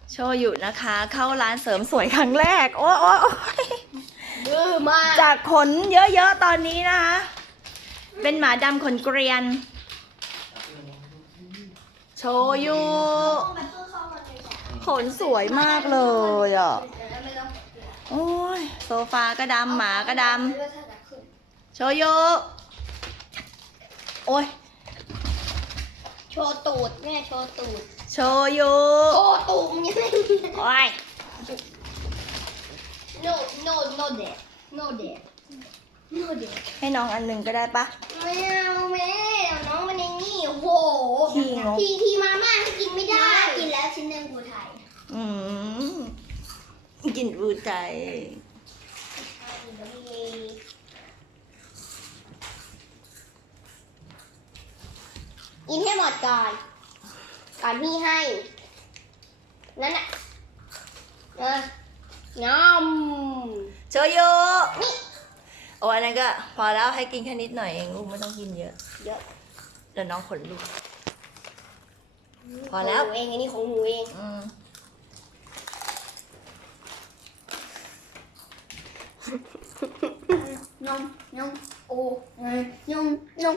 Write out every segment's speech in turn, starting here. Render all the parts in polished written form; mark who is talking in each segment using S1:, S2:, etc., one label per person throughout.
S1: โชยุนะคะ เข้าร้านเสริมสวยครั้งแรก โอ้ย
S2: ดื้อมาก
S1: จากขนเยอะๆตอนนี้นะคะ เป็นหมาดำขนเกรียน โชยุขนสวยมากเลยอ่ะ โอ้ยโซฟาก็ดำหมาก็ดำโชยุโอ้ย
S2: โชว์ตูดแม่โชว์ตูด
S1: โชยุ
S2: โชว์ตูดยังไง
S1: โอ้ย
S2: no no no dad no dad no dad
S1: ให้น้องอันหนึ่งก็ได้ปะ
S2: ไม่เอาแม่น้องมันเองนี่โอ้โห
S1: ขี้งก
S2: ทีมาม่ากินไม่ได้กินแล้วชิ้นหนึ่งกูไทย
S1: กินอูใจ
S2: กินให้หมดก่อนพี่ให้นั่นน่ะน้ำ
S1: โชยุโอ้อันนั้นก็พอแล้วให้กินแค่นิดหน่อยเองลูกไม่ต้องกินเยอะ
S2: เยอะ
S1: เดี๋ยวน้องขนลุก พอแล้ว
S2: ของหนูเองอันนี้ของหนูเอง นมโอ้นม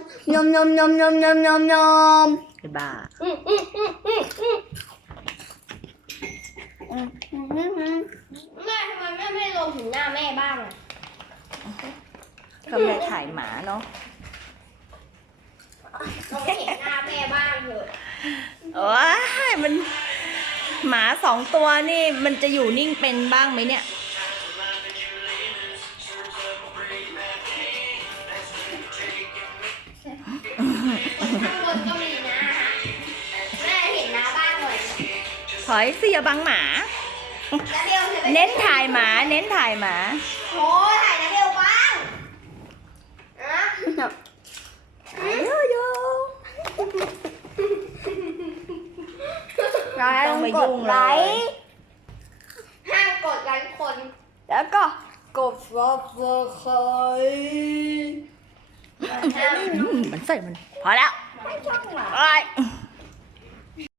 S1: ไอ้บ้า
S2: แม่ทำไมแม่ไม่ลงถึงหน้าแม่บ้างอ่ะ
S1: ก็แม่ถ่ายหมาเนาะ
S2: เราไม่เห็นหน้าแม่บ้างเถอะ
S1: โอ้ยมันหมาสองตัวนี่มันจะอยู่นิ่งเป็นบ้างไหมเนี่ย
S2: ข้างบนก็มีนะฮะแม่เห็นหน้าบ้างเลย
S1: ถอยเสียบังหมา
S2: แล้วเบลจะไป
S1: เน้นถ่ายหมา เน้นถ่ายหมา
S2: โอ้ยถ่ายนะเบลบ้างอะ
S1: โยโย่ ต้องไปยุ่งเลย
S2: ห้ามกดไลค์คน
S1: แล้วก็กดซับสไครต์มันใส่มัน พอแล้ว
S2: ไม่ช่องหรอ
S1: ไอ้